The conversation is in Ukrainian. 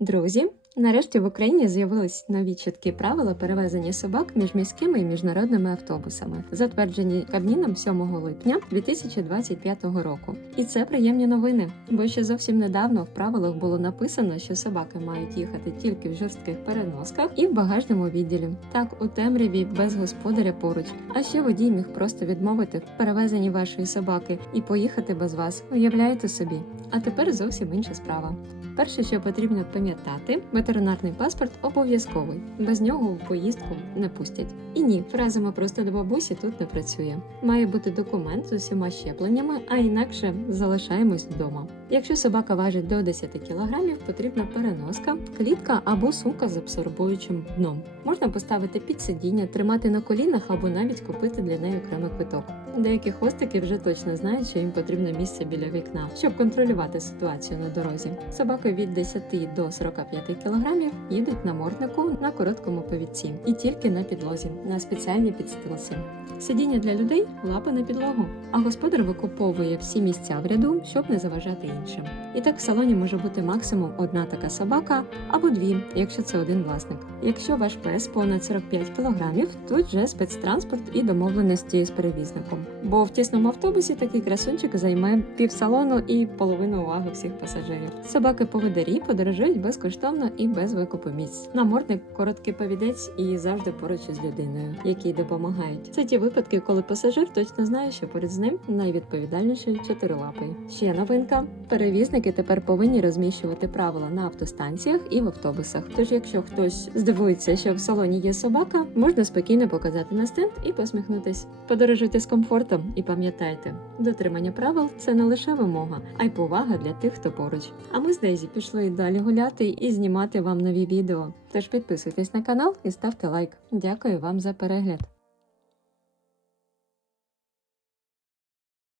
Друзі, нарешті в Україні з'явились нові чіткі правила перевезення собак між міськими і міжнародними автобусами, затверджені Кабміном 7 липня 2025 року. І це приємні новини, бо ще зовсім недавно в правилах було написано, що собаки мають їхати тільки в жорстких переносках і в багажному відділі. Так, у темряві без господаря поруч. А ще водій міг просто відмовити в перевезенні вашої собаки і поїхати без вас. Уявляєте собі? А тепер зовсім інша справа. Перше, що потрібно пам'ятати, ветеринарний паспорт обов'язковий. Без нього в поїздку не пустять. І ні, фразами просто до бабусі тут не працює. Має бути документ з усіма щепленнями, а інакше залишаємось вдома. Якщо собака важить до 10 кг, потрібна переноска, клітка або сумка з абсорбуючим дном. Можна поставити під сидіння, тримати на колінах або навіть купити для неї окремий квиток. Деякі хостики вже точно знають, що їм потрібно місце біля вікна, щоб контролювати ситуацію на дорозі. Собаки від 10 до 45 кг їдуть на морднику на короткому повідці і тільки на підлозі, на спеціальній підстилці. Сидіння для людей лапи на підлогу, а господар викуповує всі місця в ряду, щоб не заважати іншим. І так в салоні може бути максимум одна така собака або дві, якщо це один власник. Якщо ваш пес понад 45 кг, тут вже спецтранспорт і домовленості з перевізником. Бо в тісному автобусі такий красунчик займе півсалону і половину уваги всіх пасажирів. Собаки поводирі подорожують безкоштовно і без викупу місць. Намордник короткий повідець і завжди поруч із людиною, які допомагають. Це ті випадки, коли пасажир точно знає, що поряд з ним найвідповідальніший чотирилапий. Ще новинка: перевізники тепер повинні розміщувати правила на автостанціях і в автобусах. Тож, якщо хтось здивується, що в салоні є собака, можна спокійно показати на стенд і посміхнутись. Подорожуйте з комфортом і пам'ятайте, дотримання правил це не лише вимога, а й повага для тих, хто поруч. А ми з Дейзі пішли далі гуляти і знімати вам нові відео. Тож підписуйтесь на канал і ставте лайк. Дякую вам за перегляд.